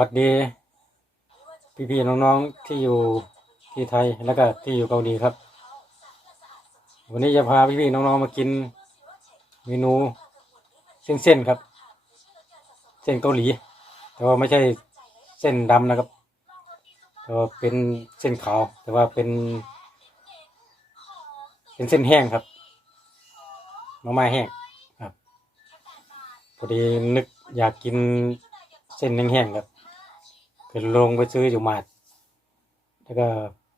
สวัสดี พี่ๆน้องๆที่อยู่ที่ไทยแล้วก็ที่อยู่เกาหลีครับ วันนี้จะพาพี่ๆน้องๆมากินเมนูเส้นๆครับ เส้นเกาหลี แต่ว่าไม่ใช่เส้นดำนะครับแต่ว่าเป็นเส้นขาว แต่ว่าเป็น เป็นเส้นแห้งครับมาม่าแห้งครับพอดีนึกอยากกินเส้นแห้งๆครับ ก็ลงไปซื้ออยู่มาดแล้วก็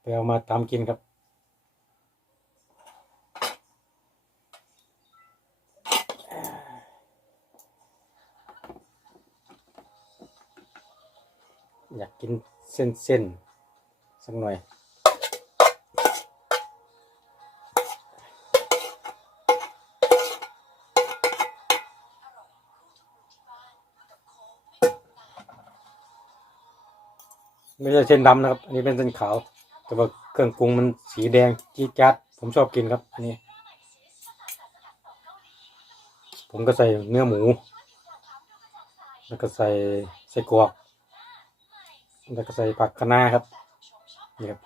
ไปเอามาทำกินครับอยากกินเส้นๆสักหน่อย ไม่ใช่เส้นดำนะครับ อันนี้เป็นเส้นขาว แต่ว่าเครื่องปรุงมันสีแดงจี๊ดจ๊าดผมชอบกินครับ อันนี้ ผมก็ใส่เนื้อหมู แล้วก็ใส่ใส่กรอกแล้วก็ใส่ผักคะน้าครับนี่ครับ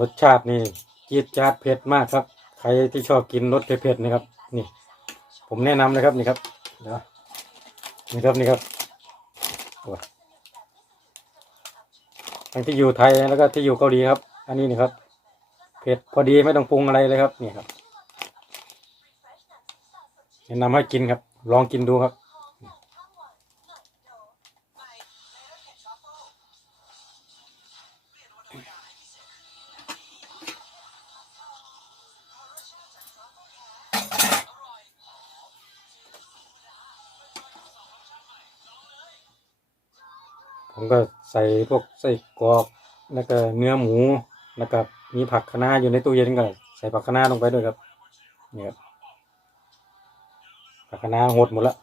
รสชาตินี่จี๊ดจ๊าดเผ็ดมากครับ ใครที่ชอบกินรสเผ็ดๆนะครับ นี่ ผมแนะนำเลยครับนี่ครับเดี๋ยวนี่ครับนี่ครับ โอ้ย ทั้งที่อยู่ไทยแล้วก็ที่อยู่เกาหลีครับ อันนี้นี่ครับเผ็ดพอดีไม่ต้องปรุงอะไรเลยครับนี่ครับแนะนำให้กินครับ ลองกินดูครับ ผมก็ใส่พวกไส้กรอกแล้วก็เนื้อหมูแล้วก็มีผักคะน้าอยู่ในตู้เย็นก็ใส่ผักคะน้าลงไปด้วยครับนี่ครับผักคะน้าหดหมดล้ว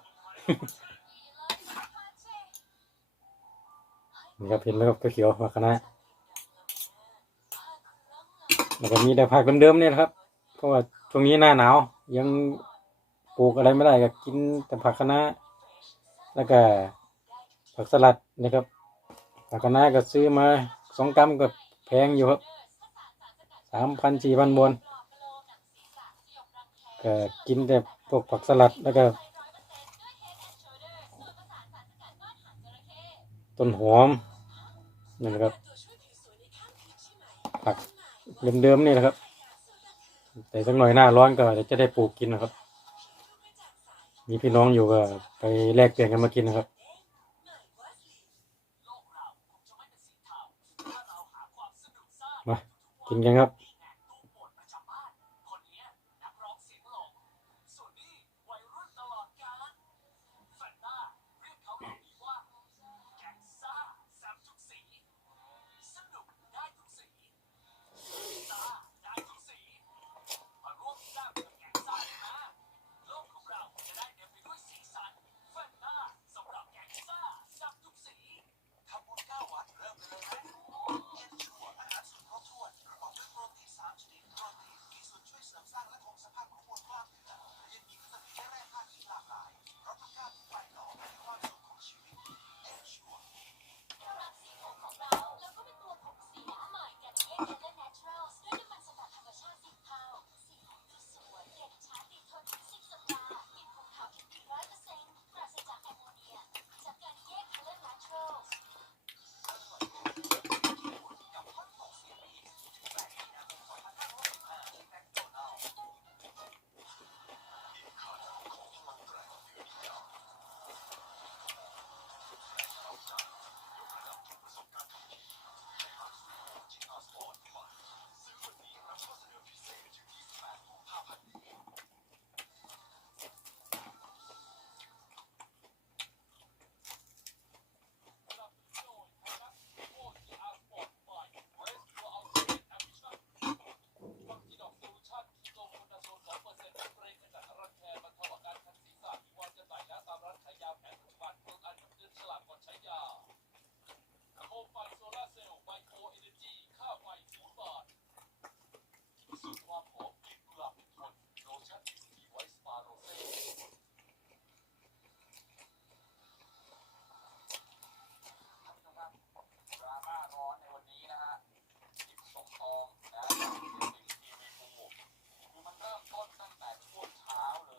นี่ครับเห็นไหมครับเขียวผักคะน้าแล้วก็มีแต่ผักเดิมๆเนี่ยนะครับ เพราะว่าช่วงนี้หน้าหนาว ยังปลูกอะไรไม่ได้ก็กินแต่ผักคะน้าแล้วก็ผักสลัดนะครับ ผักคะน้าก็ซื้อมาสองกรัมก็แพงอยู่ครับสามพันสี่พันบนก็กินแต่พวกผักสลัดแล้วก็ต้นหอมนั่นะครับผักเดิมๆนี่นะครับ แต่สักหน่อยหน้าร้อนก็เดี๋ยวจะได้ปลูกกินนะครับ มีพี่น้องอยู่ก็ไปแลกเปลี่ยนกันมากินนะครับ มากินกันครับ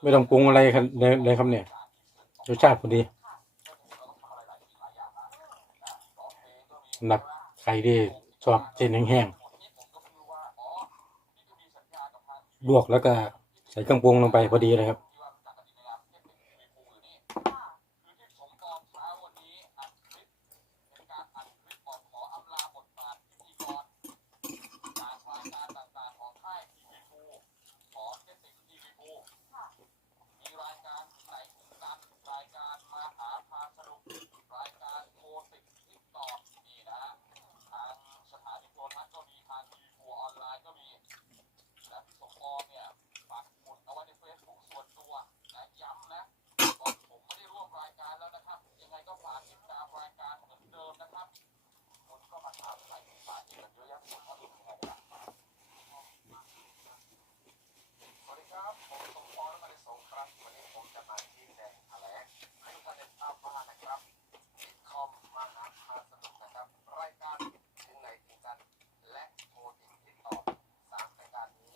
ไม่ต้องปรุงอะไรครับเลยเลยครับเนี่ยรสชาติพอดีนับใครที่ชอบเส้นแห้งๆลวกแล้วก็ใส่เครื่องปรุงลงไปพอดีเลยครับ สวัสดีครับผมสมพรมาในสงครับวันนี้ผมจะมาชี้แจงแถลงให้ทุกท่านได้ทราบว่านะครับซิทคอมมหาพาสนุกนะครับ รายการถึงไหนถึงกัน และโทรติดติดต่อสามรายการนี้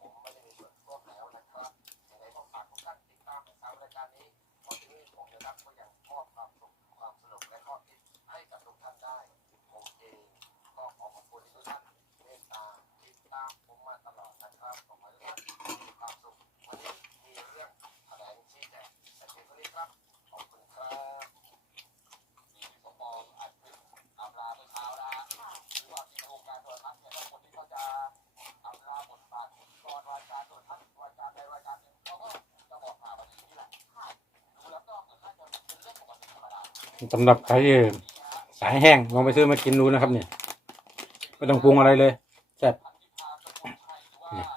ผมไม่ได้มีส่วนร่วมแล้วนะครับยังไงก็ฝากทุกท่านติดตามสามรายการนี้เพราะที่นี่ผมนะครับก็ยังมอบความสุขความสนุกและข้อคิดให้กับทุกท่านได้ ผมเองก็ขอขอบ คุณทุกท่านเมตตาติดตามผมมาตลอดนะครับขอให้ทุกท่านมีความสุขวันนี้มีเรื่องแถลงชี้แจงแต่เพียงเท่านี้ครับขอบคุณครับมีสมปองอัดคลิปอำลาเมื่อเช้านะหรือว่าที่ในวงการโทรทัศน์เนี่ยบางคนที่เขาจะอำลาบทบาทพิธีกรรายการโทรทัศน์รายการใดรายการหนึ่งเขาก็จะบอกข่าวแบบนี้แหละดูแล้วก็เหมือนน่าจะเป็นเรื่องปกติธรรมดา สำหรับใครที่สายแห้งลองไปซื้อมากินดูนะครับเนี่ย ไม่ต้องปรุงอะไรเลยแซ่บเนี่ย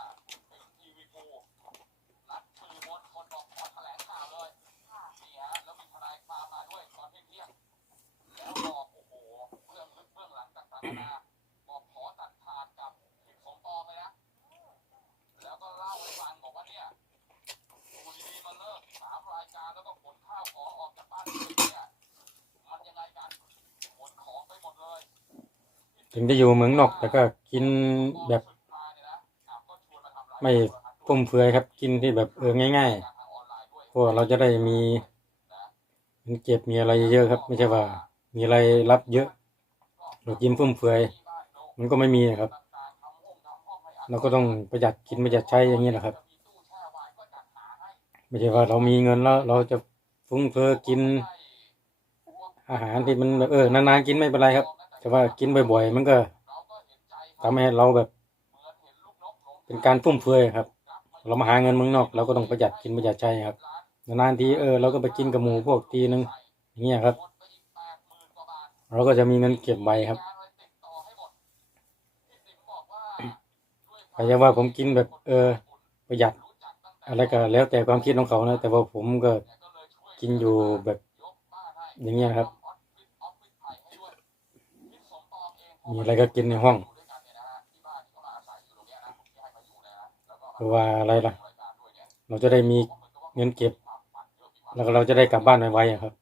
แล้วก็เล่าให้ฟังบอกว่าเนี่ยอยู่ดีๆมาเลิกสามรายการแล้วก็ขนข้าวของออกจากบ้านเลยเนี่ยมันยังไงกันขนของไปหมดเลย ถึงจะอยู่เมืองนอกแต่ก็กินแบบ ไม่ฟุ่มเฟือยครับ กินที่แบบเออง่ายๆเพราะเราจะได้มีเงินเก็บมีอะไรเยอะครับ ไม่ใช่ว่า มีอะไรรับเยอะเรากินฟุ่มเฟือยมันก็ไม่มีครับ เราก็ต้องประหยัดกินประหยัดใช้อย่างนี้แหละครับ ไม่ใช่ว่าเรามีเงินแล้ว เราจะฟุ้งเฟ้อกิน อาหารที่มันแบบเออนานๆกินไม่เป็นไรครับ แต่ว่ากินบ่อยๆ มันก็ทำให้เราแบบ เป็นการฟุ่มเฟือยครับ เรามาหาเงินเมืองนอก เราก็ต้องประหยัดกินประหยัดใช้ครับนานๆทีเออเราก็ไปกินกับหมูพวกทีนึงอย่างเงี้ยครับ เราก็จะมีเงินเก็บไว้ครับใครจะว่าผมกินแบบ เออ ประหยัด อะไรก็แล้วแต่ความคิดของเขานะ แต่ว่าผมก็กินอยู่แบบอย่างเงี้ยครับ มีอะไรก็กินในห้องเพราะว่าอะไรล่ะ เราจะได้มีเงินเก็บ แล้วก็เราจะได้กลับบ้านไวๆครับ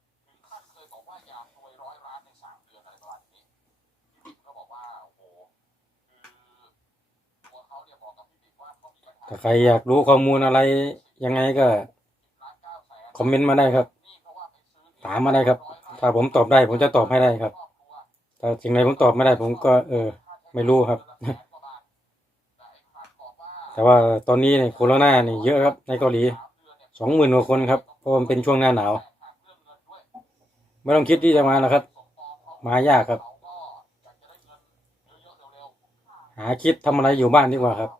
ถ้าใครอยากรู้ข้อมูลอะไรยังไงก็ คอมเมนต์มาได้ครับ ถามมาได้ครับ ถ้าผมตอบได้ ผมจะตอบให้ได้ครับ ถ้าสิ่งไหนผมตอบไม่ได้ผมก็ เออ ไม่รู้ครับ แต่ว่าตอนนี้เนี่ยโคโรนานี่เยอะครับ ในเกาหลีสองหมื่นกว่าคนครับเพราะมันเป็นช่วงหน้าหนาว ไม่ต้องคิดที่จะมาแล้วครับ มายากครับ หาคิดทำอะไรอยู่บ้านดีกว่าครับ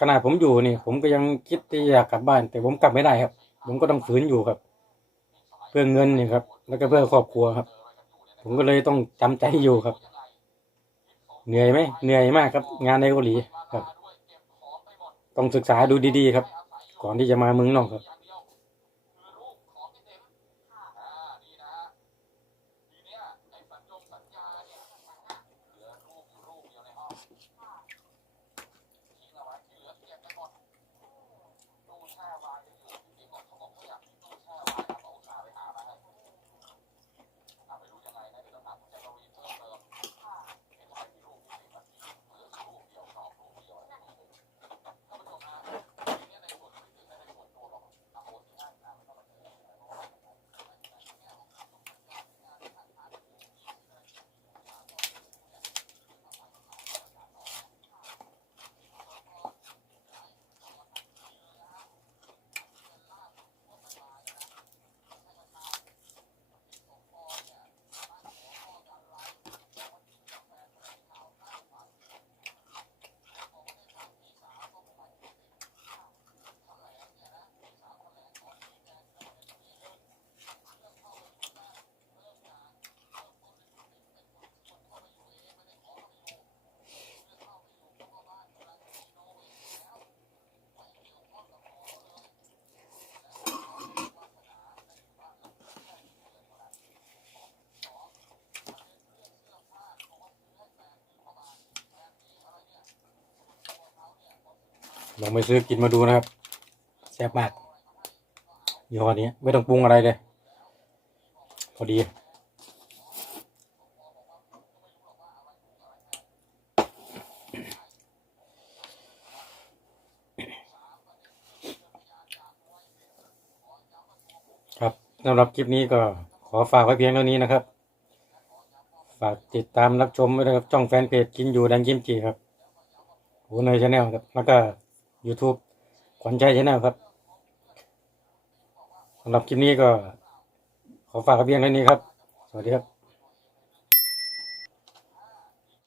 ขนาดผมอยู่นี่ ผมก็ยังคิดที่อยากกลับบ้าน แต่ผมกลับไม่ได้ครับ ผมก็ต้องฝืนอยู่ครับ เพื่อเงินนี่ครับ แล้วก็เพื่อครอบครัวครับ ผมก็เลยต้องจำใจอยู่ครับ เหนื่อยไหมเหนื่อยมากครับ งานในเกาหลีครับ ต้องศึกษาดูดีๆครับ ก่อนที่จะมาเมืองนอกครับ ลองไปซื้อกินมาดูนะครับแซ่บมากยี่ห้อนี้ไม่ต้องปรุงอะไรเลย พอดี ครับสำหรับคลิปนี้ก็ขอฝากไว้เพียงเท่านี้นะครับ ฝากติดตามรับชมไว้ด้วยครับช่องแฟนเพจกินอยู่แดงกิมจีครับหูในชาแนลครับแล้วก็ YouTube ขวัญใจชาแนลครับสำหรับคลิปนี้ก็ ขอฝากเพียงเท่านี้ครับ สวัสดีครับ